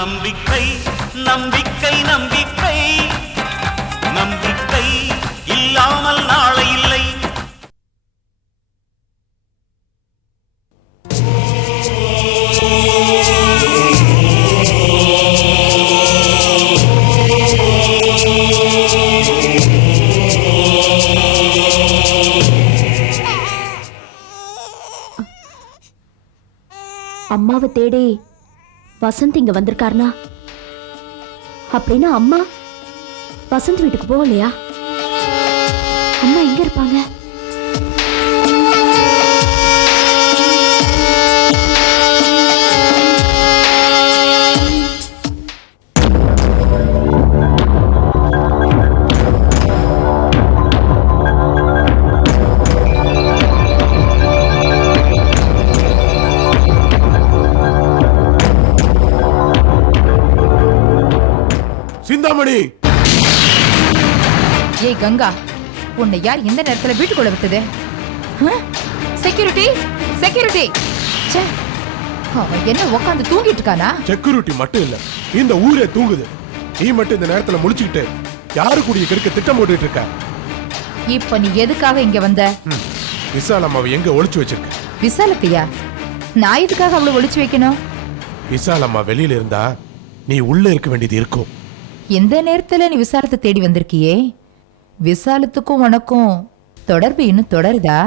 நம்பிக்கை நம்பிக்கை நம்பிக்கை நம்பிக்கை இல்லாமல் நாளை இல்லை. அம்மாவை தேடி வசந்த் இங்க வந்திருக்காருனா அப்படின்னா அம்மா வசந்த் வீட்டுக்கு போகலையா? அம்மா எங்க இருப்பாங்க? சிந்தாமணி! ஏய் கங்கா, உன்னை யார் இந்த நேரத்துல வீட்டுக்குள்ள விட்டது? Security security! அவன் என்ன உட்காந்து தூங்கிட்டு இருக்கானா? செக்யூரிட்டி மட்டும் இல்ல, இந்த ஊரே தூங்குது. நீ மட்டும் இந்த நேரத்துல முழிச்சுக்கிட்டு யாரு கூடிய கெடுக்க திட்டம் போட்டுட்டு இருக்க? இப்ப நீ எதுக்காக இங்க வந்த? விசால் அம்மாவை எங்க ஒளிச்சு வச்சிருக்க? விசாலத்தையா? நான் எதுக்காக அவளை ஒளிச்சு வைக்கணும்? விசால் அம்மா வெளியில இருந்தா நீ உள்ள இருக்க வேண்டியது இருக்கும். எந்த நேரத்துல நீ விசாலத்தை தேடி வந்திருக்கியே? விசாலத்துக்கும் உனக்கும் தொடர்பு இன்னும் தொடருதா?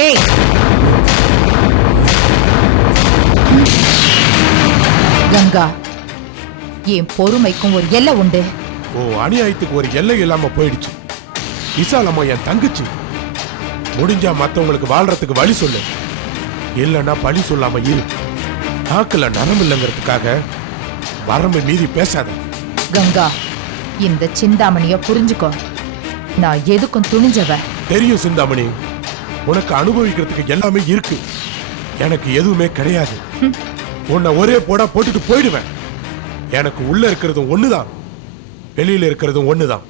ஏய், கங்கா, என் பொறுமைக்கும் ஒரு எல்லை உண்டு. ஓ அநியாயத்துக்கு ஒரு எல்லை இல்லாம போயிடுச்சு. விசால் அம்மா என் தங்கச்சி. முடிஞ்சா மத்தவங்களுக்கு வாழ்றதுக்கு வழி சொல்லு, இல்லன்னா பழி சொல்லாம இரு. நாக்குல நரம் இல்லைங்கிறதுக்காக வரம்பு மீறி பேசாத. கங்கா, இந்த சிந்தாமணிய புரிஞ்சுக்கோ. நான் எதுக்கும் துணிஞ்சவ. தெரியும் சிந்தாமணி, உனக்கு அனுபவிக்கிறதுக்கு எல்லாமே இருக்கு, எனக்கு எதுவுமே கிடையாது. உன்னை ஒரே போடா போட்டுட்டு போயிடுவேன். எனக்கு உள்ள இருக்கிறதும் ஒண்ணுதான், வெளியில இருக்கிறதும் ஒண்ணுதான்.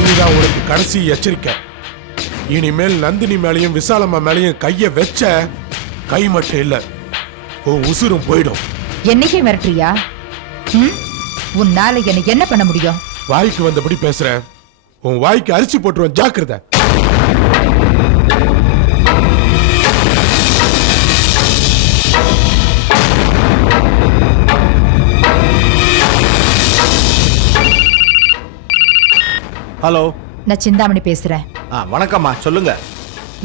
இதுதான் உனக்கு கடைசி எச்சரிக்கை. இனிமேல் நந்தினி மேலையும் விசாலம்மா மேலையும் கைய வச்ச, கை மட்டும் இல்ல, உன் உசுரும் போயிடும். என்னைக்கே மிரட்டுறியா? உன்னால என்ன என்ன பண்ண முடியும்? வாய்க்கு வந்தபடி பேசுறேன், உன் வாய்க்கு அரிசி போட்டுருவேன், ஜாக்கிரதை. ஹலோ, நான் சிந்தாமணி பேசுறேன். வணக்கம்மா, சொல்லுங்க.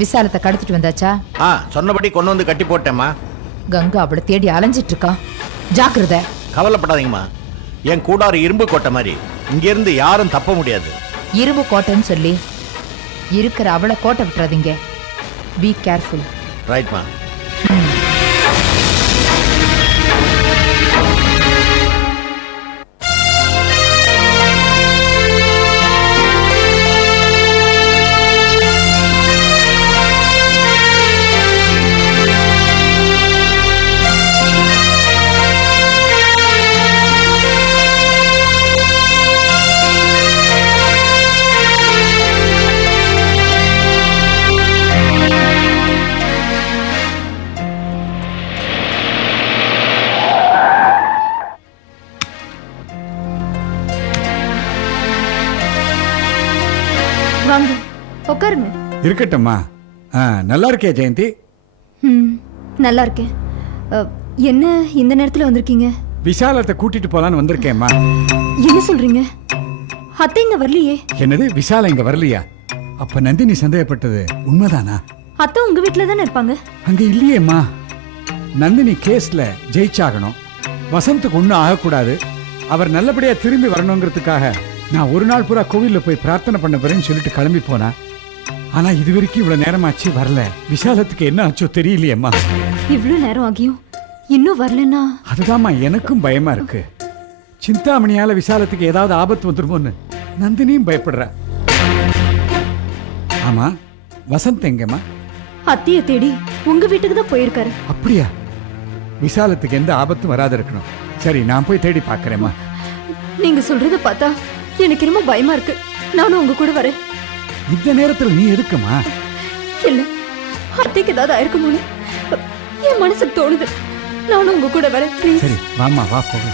விசாலத்தை கடத்திட்டு வந்தாச்சா? சொன்னபடி கொண்டு வந்து கட்டி போட்டேம்மா. கங்கா அவளை தேடி அலைஞ்சிட்டு இருக்கா, ஜாக்கிரதை. கவலைப்படாதீங்கம்மா, என் கூடாறு இரும்பு கோட்டை மாதிரி, இங்க இருந்து யாரும் தப்ப முடியாது. இரும்பு கோட்டைன்னு சொல்லி இருக்கிற அவளை கோட்டை விட்டுறாதீங்க. Be careful. ரைட்மா. வாங்க உட்காருங்க. இருக்கட்டும்மா. நல்லா இருக்கே ஜெயந்தி? நல்லா இருக்கேன். என்ன இந்த நேரத்துல வந்திருக்கீங்க? விசாலத்தை கூட்டிட்டு போலான்னு வந்திருக்கேம்மா. என்ன சொல்றீங்க? அத்தை இங்க வரலையே. என்னது, விசால இங்க வரலையா? அப்ப நந்தினி சந்தேகப்பட்டது உண்மைதானா? அத்தை உங்க வீட்டுல தானே இருப்பாங்க. அங்க இல்லையேம்மா. நந்தினி கேஸ்ல ஜெயிச்சாகணும், வசந்துக்கு ஒன்னும் ஆகக்கூடாது, அவர் நல்லபடியா திரும்பி வரணுங்கிறதுக்காக நான் ஒரு நாள் பூரா கோவில்ல போய் பிரார்த்தனை பண்ண போறேன்னு சொல்லிட்டு கிளம்பி போனா. ஆனா இது வரைக்கும் இவ்வளவு நேரமாச்சு வரல. விசாலத்துக்கு என்ன ஆச்சோ தெரியலையேம்மா. இவ்வளவு நேரம் ஆகியும் இன்னும் வரலன்னா அதுதான்மா எனக்கும் பயமா இருக்கு. சிந்தாமணியால விசாலத்துக்கு ஏதாவது ஆபத்து வந்துருமோன்னு நந்தினியும் பயப்படுற. ஆமா, வசந்த் எங்கம்மா? அத்தைய தேடி உங்க வீட்டுக்கு தான் போயிருக்காரு. அப்படியா? விசாலத்துக்கு எந்த ஆபத்தும் வராது இருக்கணும். சரி, நான் போய் தேடி பாக்குறேம்மா. நீங்க சொல்றத பார்த்தா எனக்கு ரொம்ப பயமா இருக்கு. நானும் உங்க கூட வரேன். இந்த நேரத்துல நீ எதுக்குமா? இல்ல, அத்தைக்கு ஏதாவது ஆயிருக்குமோன்னு என் மனசுக்கு தோணுது. நானும் உங்க கூட வரேன் ப்ளீஸ். சரி வாம்மா வா போக.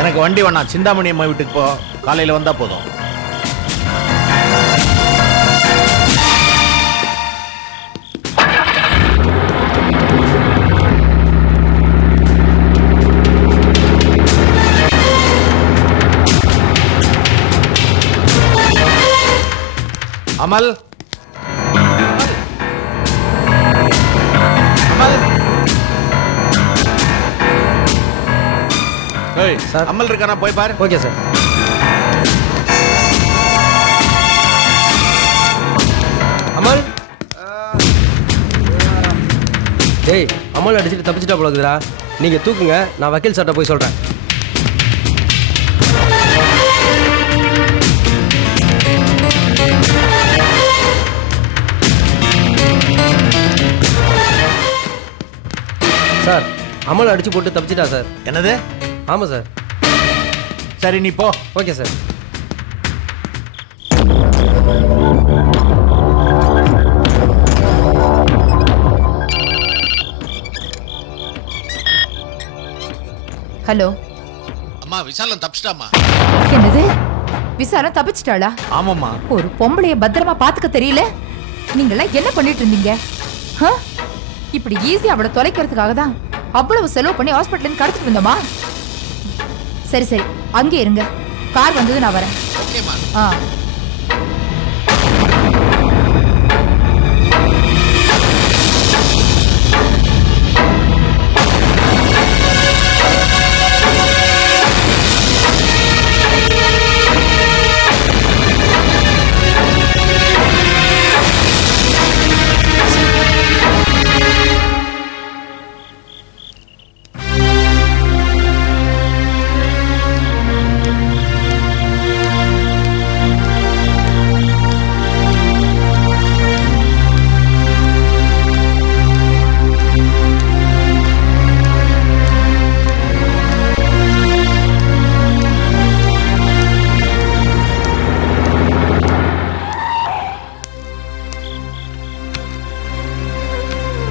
எனக்கு வண்டி வேணாம், சிந்தாமணி அம்மா வீட்டுக்கு போ, காலையில் வந்தா போதும். அமல், சார் அமல் இருக்கானா போய் பாரு. Okay sir. அமல், டேய் அமல் அடிச்சுட்டு தப்பிச்சிட்டா போலக்குதுடா. நீங்க தூக்குங்க, நான் வக்கீல் சார்ட்ட போய் சொல்றேன். சார் அமல் அடிச்சு போட்டு தப்பிச்சிட்டா சார். என்னது? ஆமாம் சார். சரி நீ போ. Okay sir. ஹலோ. அம்மா விசாலம் தப்பிச்சிட்டாமா. என்னது? விசாலம் தப்பிச்சிட்டாளா? ஆமாம்மா. ஒரு பொம்பளைய பத்திரமா பாத்துக்க தெரியல. நீங்கெல்லாம் என்ன பண்ணிட்டு இருந்தீங்க? இப்படி ஈஸியா அவளை தொலைக்கிறதுக்காக தான் அவ்வளவு செலவு பண்ணி ஹாஸ்பிட்டல் கடத்திட்டு வந்தோமா? சரி சரி, அங்கே இருங்க. கார் வந்தது நான் வரேன். ஓகேம்மா.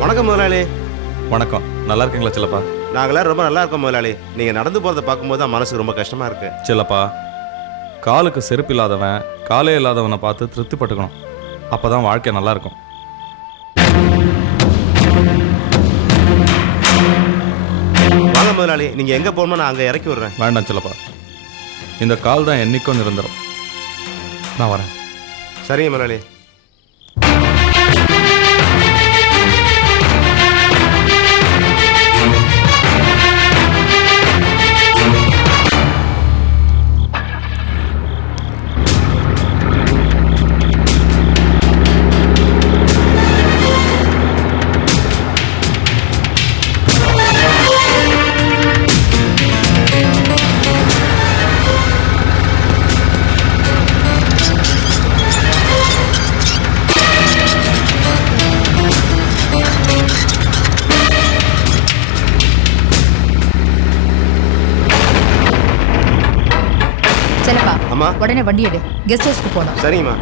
வணக்கம் முதலாளி. வணக்கம். நல்லா இருக்கீங்களா செல்லப்பா? நாங்களாம் ரொம்ப நல்லா இருக்கோம் முதலாளி. நீங்கள் நடந்து போகிறத பார்க்கும்போது தான் மனசுக்கு ரொம்ப கஷ்டமாக இருக்கு. செல்லப்பா, காலுக்கு செருப்பு இல்லாதவன் காலே இல்லாதவனை பார்த்து திருப்திப்பட்டுக்கணும். அப்போ தான் வாழ்க்கை நல்லா இருக்கும். வாங்க முதலாளி, நீங்கள் எங்கே போகணுமோ நான் அங்கே இறக்கி விடுறேன். வேண்டாம் செல்லப்பா, இந்த கால் தான் என்னைக்கும் நிரந்தரம். நான் வரேன். சரிங்க முதலாளி. உடனே வண்டி எடு. கெஸ்ட் ஹவுஸ்க்கு போகணும். சரிங்கம்மா.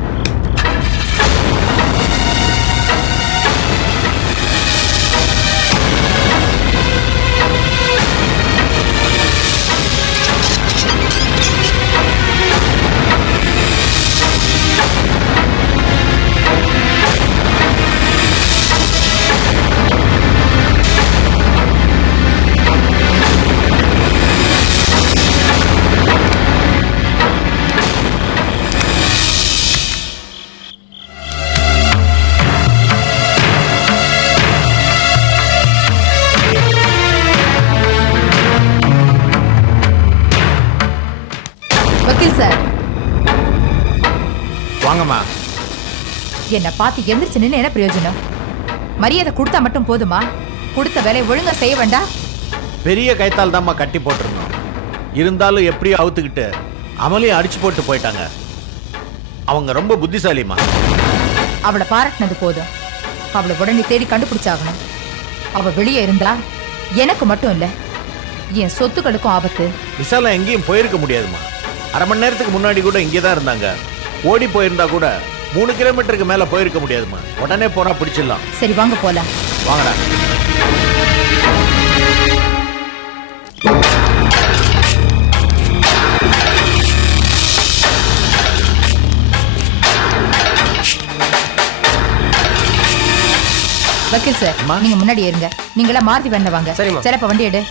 வாங்கம்மா. என்ன பார்த்து எந்திரிச்சு நின்று என்ன பிரயோஜனம்? மரியாதை கொடுத்தா மட்டும் போதுமா? கொடுத்த வேலை ஒழுங்கா செய்ய வேண்டாம்? பெரிய கைத்தால் தான்மா கட்டி போட்டிருந்தோம். இருந்தாலும் எப்படியும் அவுத்துக்கிட்டு அமலையும் அடிச்சு போட்டு போயிட்டாங்க. அவங்க ரொம்ப புத்திசாலிமா. அவளை பாராட்டினது போதும். அவளை உடனே தேடி கண்டுபிடிச்சாகணும். அவ வெளியே இருந்தா எனக்கு மட்டும் இல்ல, என் சொத்துக்களுக்கும் ஆபத்து. விசாலா எங்கேயும் போயிருக்க முடியாதுமா. அரை மணி நேரத்துக்கு முன்னாடி கூட இங்கே தான் இருந்தாங்க. ஓடி போயிருந்தா கூட 3 கிலோமீட்டருக்கு மேல போயிருக்க முடியாதுமா. உடனே போனா பிடிச்சிடலாம். சரி வாங்க போலாம். வாங்கடா. வக்கீல் சார், நீங்க முன்னாடி ஏறுங்க. நீங்களா மாருதி வேண்ட வாங்க. சிறப்ப வண்டி எடு.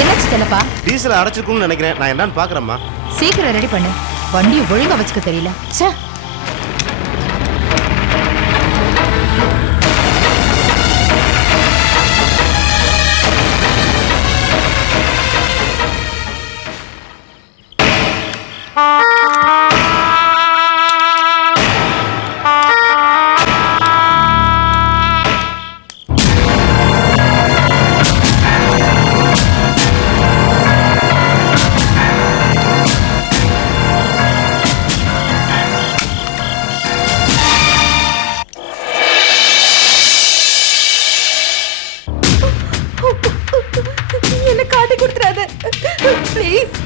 என்னாச்சு செல்லப்பா? டீசல் அடைச்சிருக்கும்னு நினைக்கிறேன். நான் என்னன்னு பாக்குறேம்மா. சீக்கிரம் ரெடி பண்ணு. வண்டியை ஒழுங்கா வச்சுக்க தெரியல. ச்சே. என்ன காட்டி கொடுத்துறாத ப்ளீஸ்.